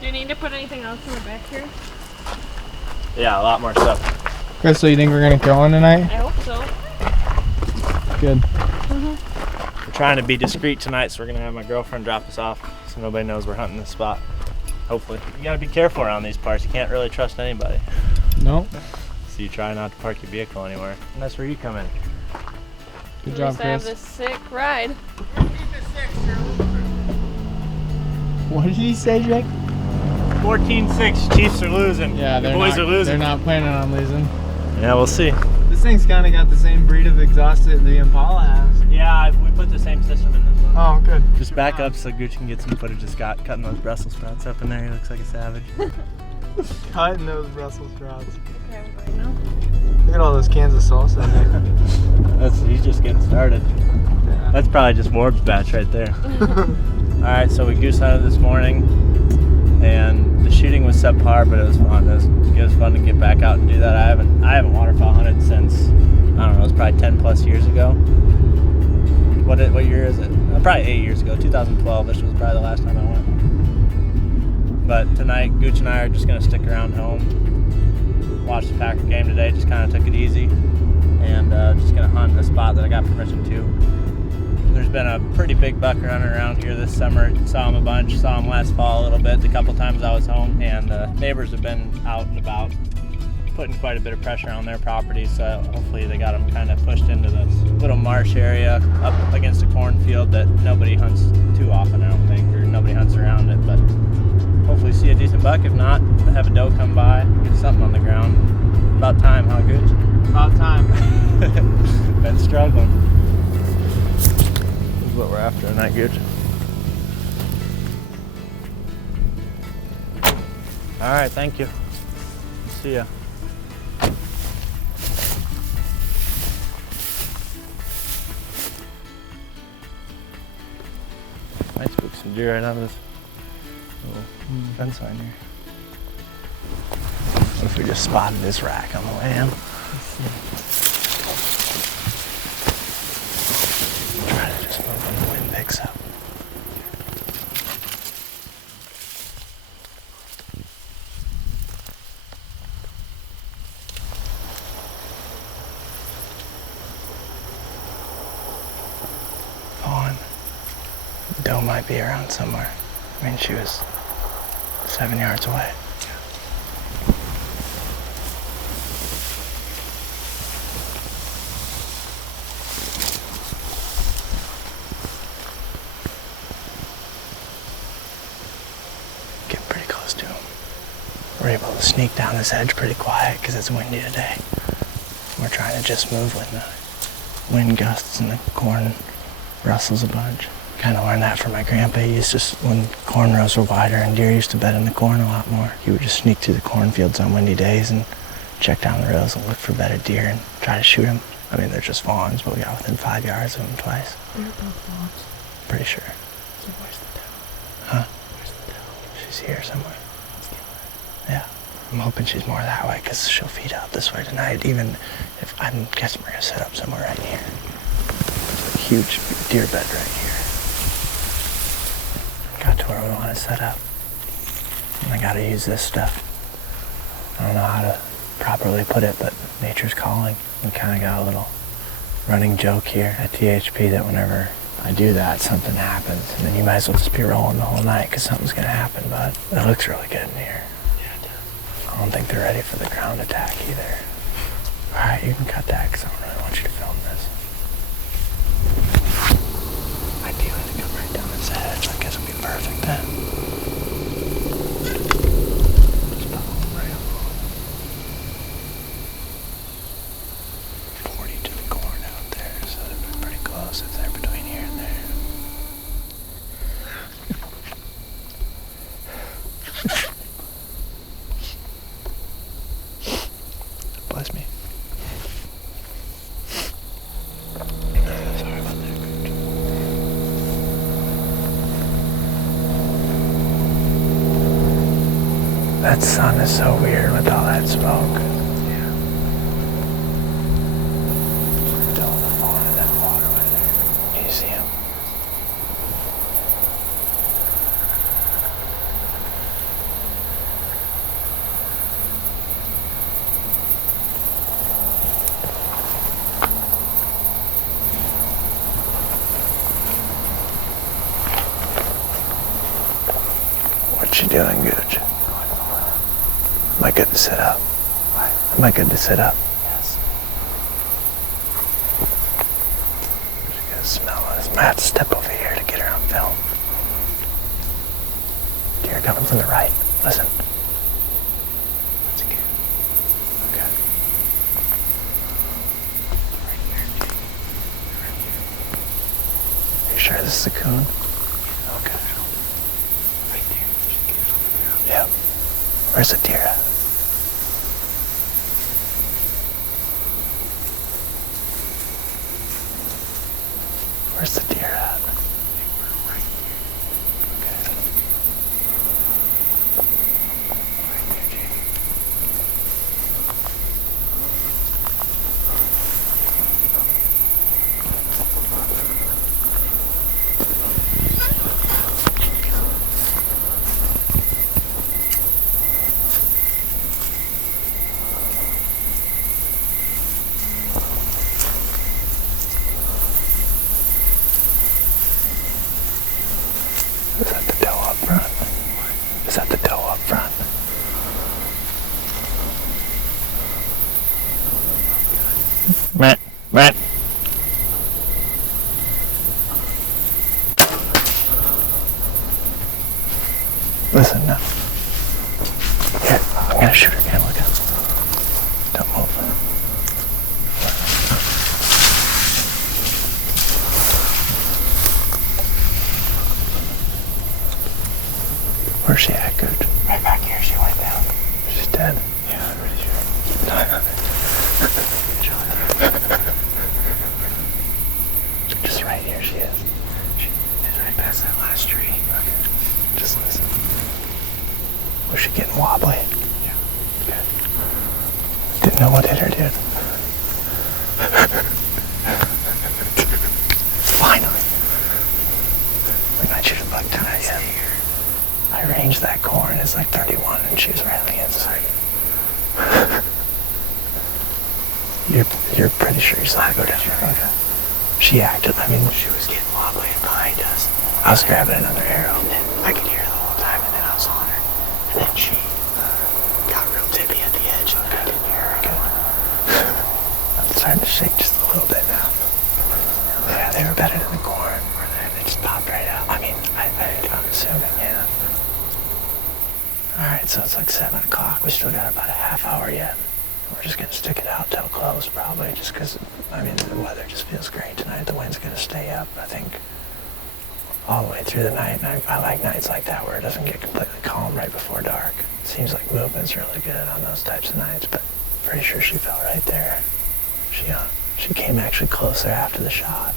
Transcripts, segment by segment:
Do you need to put anything else in the back here? Yeah, a lot more stuff. Chris, so you think we're gonna go on tonight? I hope so. Good. We're trying to be discreet tonight, so we're gonna have my girlfriend drop us off so nobody knows we're hunting this spot. Hopefully. You gotta be careful around these parts. You can't really trust anybody. No. So you try not to park your vehicle anywhere. And that's where you come in. Good At job, least I have Chris. this sick ride. What did he say, Jake? 14-6, Chiefs are losing. Yeah, the they're boys not, are losing. They're not planning on losing. Yeah, we'll see. This thing's kind of got the same breed of exhaust that the Impala has. Yeah, we put the same system in this one. Oh, good. Just back up so Gooch can get some footage of Scott cutting those Brussels sprouts up in there. He looks like a savage. Cutting those Brussels sprouts. Okay, I'm going now. Look at all those cans of salsa in there. He's just getting started. Yeah. That's probably just Warb's batch right there. Alright, so we goose hunted this morning, and the shooting was subpar, but it was fun. It was fun to get back out and do that. I haven't waterfowl hunted since, I don't know, it was probably 10 plus years ago. What year is it? Probably 8 years ago. 2012 this was probably the last time I went. But tonight, Gooch and I are just gonna stick around home, watch the Packer game today. Just kind of took it easy, and just gonna hunt a spot that I got permission to. There's been a pretty big buck running around here this summer. Saw him a bunch, saw him last fall a little bit, the couple times I was home, and neighbors have been out and about putting quite a bit of pressure on their property, so hopefully they got them kind of pushed into this little marsh area up against a cornfield that nobody hunts too often, I don't think, or nobody hunts around it, but hopefully see a decent buck. If not, have a doe come by, get something on the ground. About time, huh, Gooch? About time. Been struggling. This is what we're after tonight, Gooch. All right, thank you. See ya. Might spook some deer right out of this little fence line here. What if we just spotted this rack on the way in? Try to just move when the wind picks up. FAWN. Doe might be around somewhere. I mean, she was 7 yards away. Get pretty close to him. We're able to sneak down this edge pretty quiet because it's windy today. We're trying to just move when the wind gusts and the corn rustles a bunch. Kind of learned that from my grandpa. He used to, when corn rows were wider and deer used to bed in the corn a lot more, he would just sneak through the cornfields on windy days and check down the rows and look for bedded deer and try to shoot them. I mean, they're just fawns, but we got within 5 yards of them twice. They're both fawns. Pretty sure. So where's the doe? Huh? Where's the doe? She's here somewhere. Yeah. I'm hoping she's more that way because she'll feed out this way tonight, even if I'm guessing we're going to set up somewhere right here. There's a huge deer bed right here. Got to where we want to set up. And I got to use this stuff. I don't know how to properly put it, but nature's calling. We kind of got a little running joke here at THP that whenever I do that, something happens. And then you might as well just be rolling the whole night because something's going to happen, but it looks really good in here. Yeah, it does. I don't think they're ready for the ground attack either. All right, you can cut that because I don't really want you to film this. Ideally, to come right down this edge. I guess it'll be perfect then. Just follow them right along. 40 to the corn out there, so they're pretty close if they're between here and there. Bless me. Sorry about that, Gooch. That sun is so weird with all that smoke. Yeah. Don't fall into that waterway there. Can you see him? What you doing, Gooch? Am I good to sit up? What? Am I good to sit up? Yes. She got a smell on this. I might have to step over here to get her on film. Deer coming from the right. Listen. That's a coon. Okay. Right here. Right here. Are you sure this is a coon? Okay. Right there. Yeah. Where's the deer at? Where's the deer at? Right here. Okay. Right there, Jamie. Is that the doe up front? Is that the doe up front? Matt, Matt. Listen now. Here, I'm gonna shoot her again. Look out. Don't move. Where's she at, Gooch? Right back here. She went down. She's dead. Yeah, I'm pretty sure. Keep an eye on it. Just right here she is. She is right past that last tree. Okay. Just listen. Was she getting wobbly? Yeah. Good. Didn't know what hit her, dude. Finally. We might shoot a buck tonight, yeah. I ranged that corn. It's like 31 and she was right on the inside. You're pretty sure you saw her go down. Okay. She acted, I mean, she was getting wobbly behind us. I was grabbing another arrow. And then I could hear her the whole time, and then I was on her. And then she got real tippy at the edge, and I didn't hear her anymore. I'm starting to shake just a little bit now. Yeah, they were better than the corn. They just popped right out. I mean, I'm assuming, yeah. Alright, so it's like 7 o'clock. We still got about a half hour yet. We're just going to stick it out till close, probably, just because, I mean, the weather just feels great tonight. The wind's going to stay up, I think, all the way through the night. And I like nights like that where it doesn't get completely calm right before dark. It seems like movement's really good on those types of nights, but pretty sure she fell right there. She came actually closer after the shot,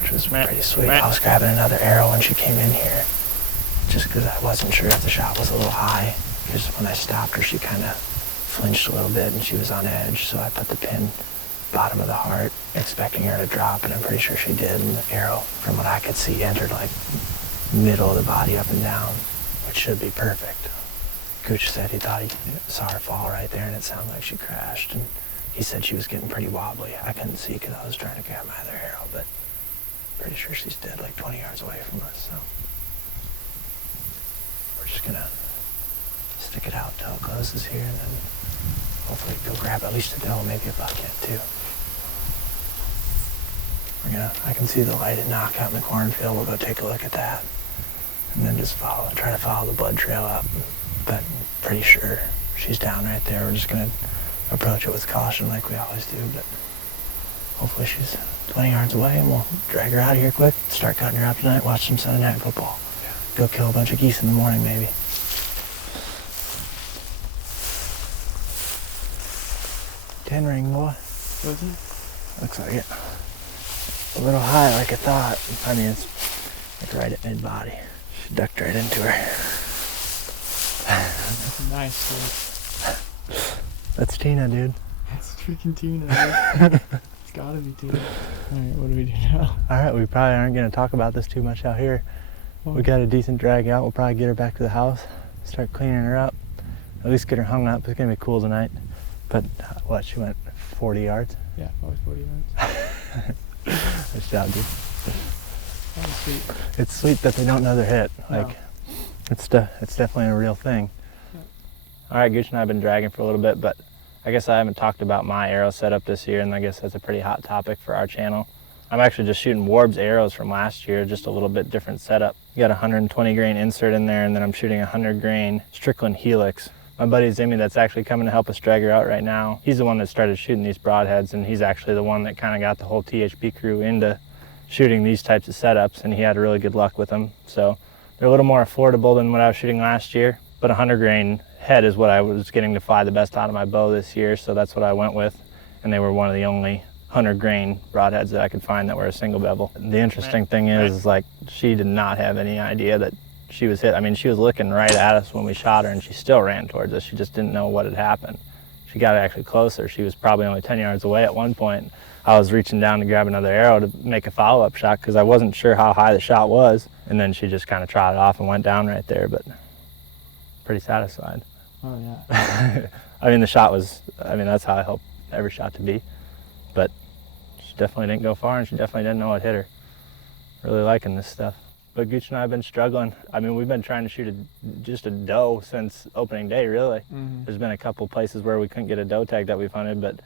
which was pretty sweet. I was grabbing another arrow when she came in here, just because I wasn't sure if the shot was a little high. Because when I stopped her, she kind of flinched a little bit and she was on edge, so I put the pin bottom of the heart, expecting her to drop, and I'm pretty sure she did. And the arrow, from what I could see, entered like middle of the body up and down, which should be perfect. Gooch said he thought he saw her fall right there, and it sounded like she crashed. And he said she was getting pretty wobbly. I couldn't see because I was trying to grab my other arrow, but pretty sure she's dead, like 20 yards away from us. So we're just gonna stick it out till it closes here, and then hopefully go grab at least a doe, maybe a buck yet too. I can see the lighted knockout in the cornfield. We'll go take a look at that, and then just try to follow the blood trail up. But pretty sure she's down right there. We're just gonna approach it with caution like we always do, but hopefully she's 20 yards away, and we'll drag her out of here quick, start cutting her up tonight, watch some Sunday night football. Yeah. Go kill a bunch of geese in the morning, maybe. 10 ring, boy. Was it? Looks like it. A little high like I thought. I mean, it's like right at mid-body. She ducked right into her. That's a nice one. That's Tina, dude. That's freaking Tina, dude. It's gotta be Tina. Alright, what do we do now? Alright, we probably aren't going to talk about this too much out here. We got a decent drag out. We'll probably get her back to the house, start cleaning her up, at least get her hung up. It's going to be cool tonight. But what, she went 40 yards? Yeah, probably 40 yards. Nice job, dude. That was sweet. It's sweet that they don't know they're hit. Like, It's definitely a real thing. All right, Gooch and I have been dragging for a little bit, but I guess I haven't talked about my arrow setup this year, and I guess that's a pretty hot topic for our channel. I'm actually just shooting Warb's arrows from last year, just a little bit different setup. You got a 120 grain insert in there, and then I'm shooting a 100 grain Strickland Helix. My buddy Zimmy that's actually coming to help us drag her out right now, he's the one that started shooting these broadheads, and he's actually the one that kind of got the whole THP crew into shooting these types of setups, and he had really good luck with them. So they're a little more affordable than what I was shooting last year, but 100 grain head is what I was getting to fly the best out of my bow this year, so that's what I went with, and they were one of the only 100 grain broadheads that I could find that were a single bevel. The interesting thing is like she did not have any idea that she was hit. I mean, she was looking right at us when we shot her, and she still ran towards us. She just didn't know what had happened. She got actually closer. She was probably only 10 yards away at one point. I was reaching down to grab another arrow to make a follow-up shot because I wasn't sure how high the shot was, and then she just kind of trotted off and went down right there, but pretty satisfied. Oh yeah. I mean, the shot was, I mean, that's how I hope every shot to be, but she definitely didn't go far, and she definitely didn't know what hit her. Really liking this stuff. But Gooch and I have been struggling. I mean, we've been trying to shoot just a doe since opening day, really. Mm-hmm. There's been a couple places where we couldn't get a doe tag that we've hunted, but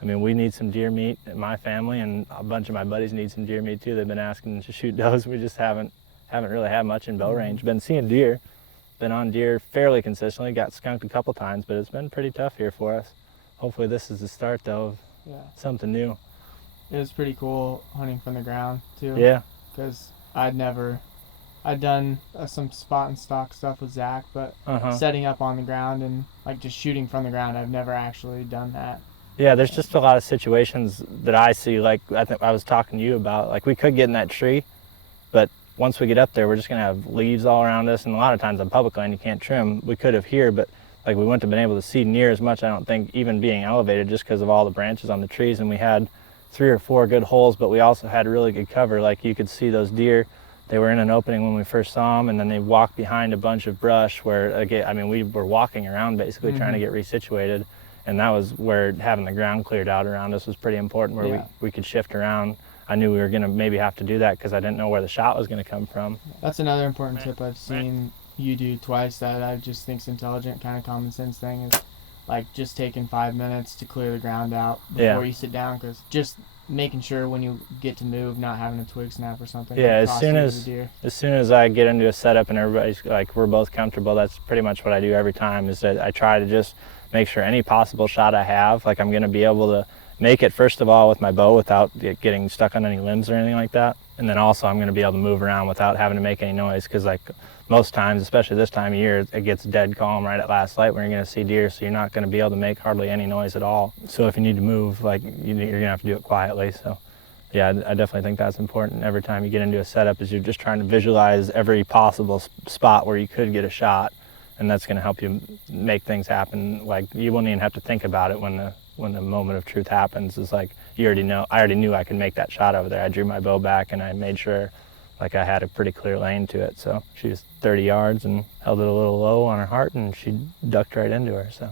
I mean, we need some deer meat in my family, and a bunch of my buddies need some deer meat too. They've been asking to shoot does. We just haven't really had much in bow range. Been seeing deer, been on deer fairly consistently. Got skunked a couple times, but it's been pretty tough here for us. Hopefully this is the start though of something new. It was pretty cool hunting from the ground too. Yeah. Because I'd done some spot and stock stuff with Zach, but setting up on the ground and like just shooting from the ground, I've never actually done that. Yeah, there's just a lot of situations that I see, like I think I was talking to you about, like we could get in that tree, but once we get up there, we're just gonna have leaves all around us, and a lot of times on public land you can't trim. We could have here, but like we wouldn't have been able to see near as much, I don't think, even being elevated, just because of all the branches on the trees. And we had 3 or 4 good holes, but we also had really good cover. Like you could see those deer. They were in an opening when we first saw them, and then they walked behind a bunch of brush where, again, I mean, we were walking around basically trying to get resituated, and that was where having the ground cleared out around us was pretty important, where we could shift around. I knew we were going to maybe have to do that because I didn't know where the shot was going to come from. That's another important tip I've seen you do twice that I just think's intelligent, kind of common sense thing, is like just taking 5 minutes to clear the ground out before you sit down, because just making sure when you get to move, not having a twig snap or something. Yeah, as soon as I get into a setup and everybody's like, we're both comfortable, that's pretty much what I do every time, is that I try to just make sure any possible shot I have, like I'm going to be able to make it first of all with my bow without it getting stuck on any limbs or anything like that. And then also I'm going to be able to move around without having to make any noise, because like most times, especially this time of year, it gets dead calm right at last light when you're going to see deer, so you're not going to be able to make hardly any noise at all. So if you need to move, like you're going to have to do it quietly. So yeah, I definitely think that's important. Every time you get into a setup, is you're just trying to visualize every possible spot where you could get a shot, and that's going to help you make things happen. Like you won't even have to think about it when the moment of truth happens. It's like you already know. I already knew I could make that shot over there. I drew my bow back and I made sure like I had a pretty clear lane to it. So she was 30 yards and held it a little low on her heart, and she ducked right into her. So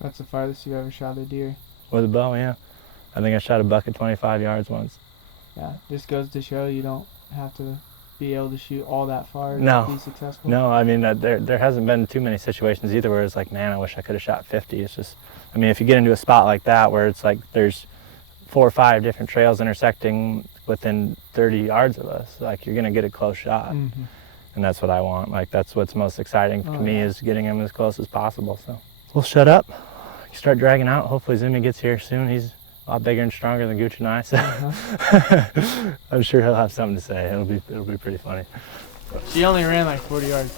that's the farthest you ever shot a deer with a bow. Yeah, I think I shot a buck at 25 yards once. Yeah, just goes to show you don't have to be able to shoot all that far to be successful. No, I mean there hasn't been too many situations either where it's like, man, I wish I could have shot 50. It's just, I mean, if you get into a spot like that where it's like there's 4 or 5 different trails intersecting within 30 yards of us, like you're gonna get a close shot. And that's what I want. Like that's what's most exciting to me, is getting him as close as possible. So we'll shut up, start dragging out. Hopefully Zimmy gets here soon. He's a lot bigger and stronger than Gooch and I, so I'm sure he'll have something to say. It'll be pretty funny. She only ran like 40 yards.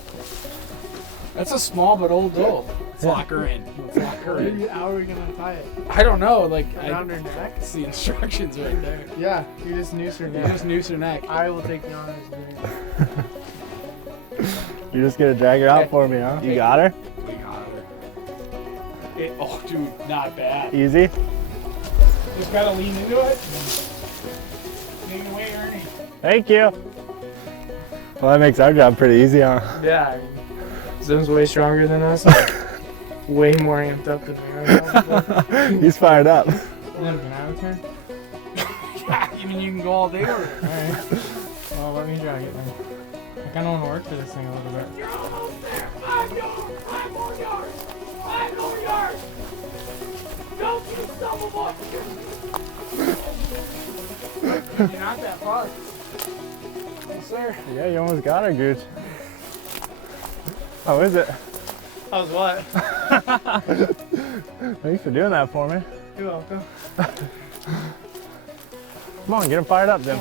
That's a small but old doe. Let's lock her in. Let's lock her in. How are we gonna tie it? I don't know. Like around her neck. It's the instructions right there. Yeah, you just noose her neck. You just noose her neck. I will take the honors. You're just gonna drag her out for me, huh? You got her? We got her. Oh, dude, not bad. Easy. Just gotta lean into it. Make your way, Ernie. Thank you. Well, that makes our job pretty easy, huh? Yeah, I mean, Zim's way stronger than us. Way more amped up than we are. He's fired up. Zim, can I have a turn? Yeah, you mean you can go all day over? Alright. Well, let me drag it then. I kind of want to work for this thing a little bit. You're not that far. Yes, sir. Yeah, you almost got it, Gooch. How is it? How's what? Thanks for doing that for me. You're welcome. Come on, get him fired up, then.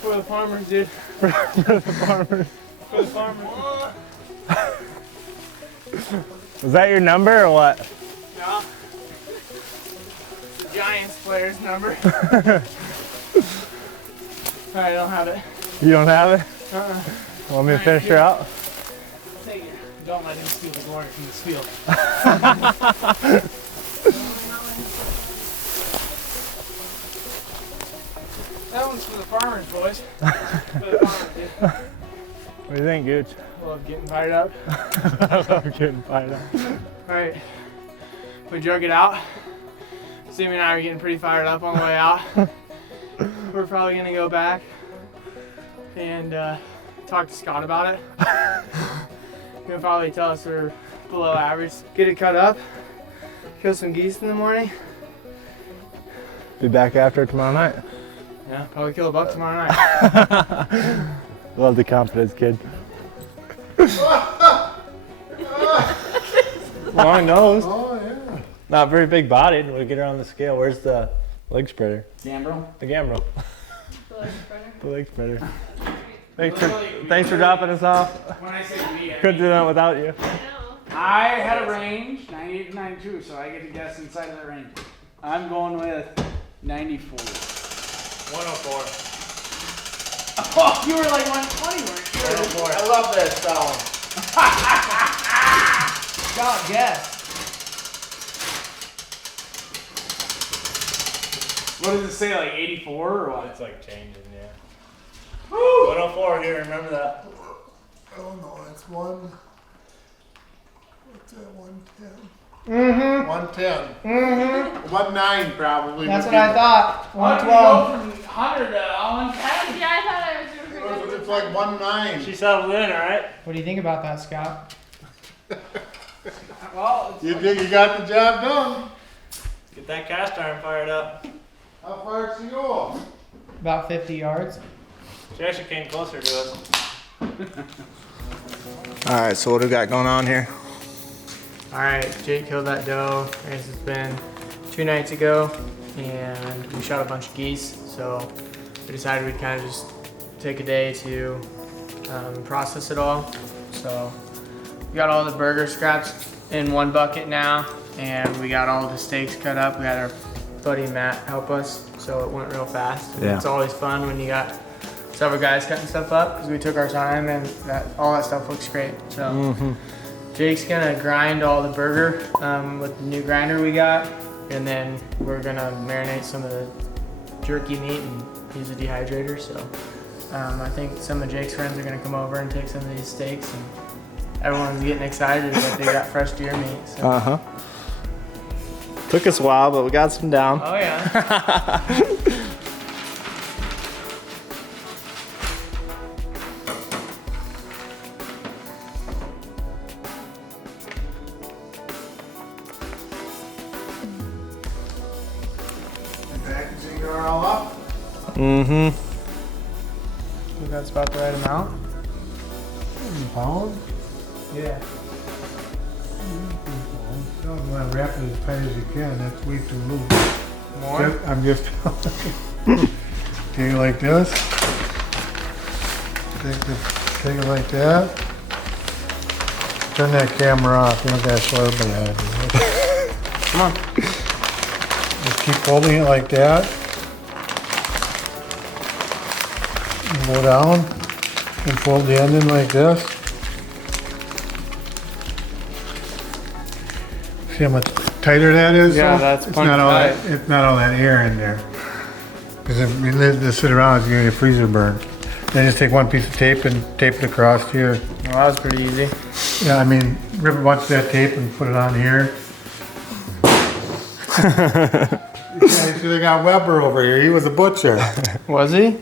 For the farmers, dude. For the farmers. For the farmers. Was that your number or what? No. Giants player's number. Alright, I don't have it. You don't have it? Want me to finish her out? Take it. Don't let him steal the glory from this field. That one's for the farmers, boys. For the farmers, dude. What do you think, Gooch? Love getting fired up. I love getting fired up. Alright. We drug it out. Sammy and I are getting pretty fired up on the way out. We're probably gonna go back and talk to Scott about it. He'll probably tell us we're below average. Get it cut up, kill some geese in the morning. Be back after it tomorrow night. Yeah, probably kill a buck tomorrow night. Love the confidence, kid. Long nose. Oh, yeah. Not very big bodied. We'll get her on the scale. Where's the leg spreader? Gambrel? The gambrel. The leg spreader. The leg spreader. Thanks for dropping us off. When I say me, I Couldn't do that without you. I know. I had a range, 98 to 92, so I get to guess inside of that range. I'm going with 94. 104. Oh, you were like 120, weren't you? 104. I love that sound. God, guess. What does it say, like 84 or what? It's like changing, yeah. 104 here, remember that. Oh no, it's one. What's that? 110. 110. 19 probably. That's would what I be- thought. Why did we 112. go from 100 to 110? Yeah, I thought I was doing pretty good. It's like 19. She settled in, all right? What do you think about that, Scott? Well, it's You think you got the job done? Get that cast iron fired up. How far did she go? About 50 yards. She actually came closer to us. All right, so what do we got going on here? Alright, Jake killed that doe. I guess it's been 2 nights ago, and we shot a bunch of geese, so we decided we'd kind of just take a day to process it all. So we got all the burger scraps in one bucket now, and we got all the steaks cut up. We had our buddy Matt help us, so it went real fast. Yeah. It's always fun when you got several guys cutting stuff up, because we took our time, and all that stuff looks great. So. Jake's gonna grind all the burger with the new grinder we got, and then we're gonna marinate some of the jerky meat and use a dehydrator. So I think some of Jake's friends are gonna come over and take some of these steaks, and everyone's getting excited that they got fresh deer meat. So. Took us a while, but we got some down. Oh yeah. Packaging her all up. Think that's about the right amount? Pound? Yeah. Don't want to wrap it as tight as you can. That's way too loose. More? I'm just take it like this. Take it like that. Turn that camera off. You don't got to show everybody how to do it. Come on. Just keep holding it like that. And go down and fold the end in like this. See how much tighter that is? Yeah, though? that's it's plenty not all tight. that. It's not all that air in there. Because if you let this sit around, it's gonna get a freezer burn. Then just take one piece of tape and tape it across here. Well, that was pretty easy. Yeah, I mean, rip a bunch of that tape and put it on here. Yeah, you see, they got Weber over here. He was a butcher. Was he?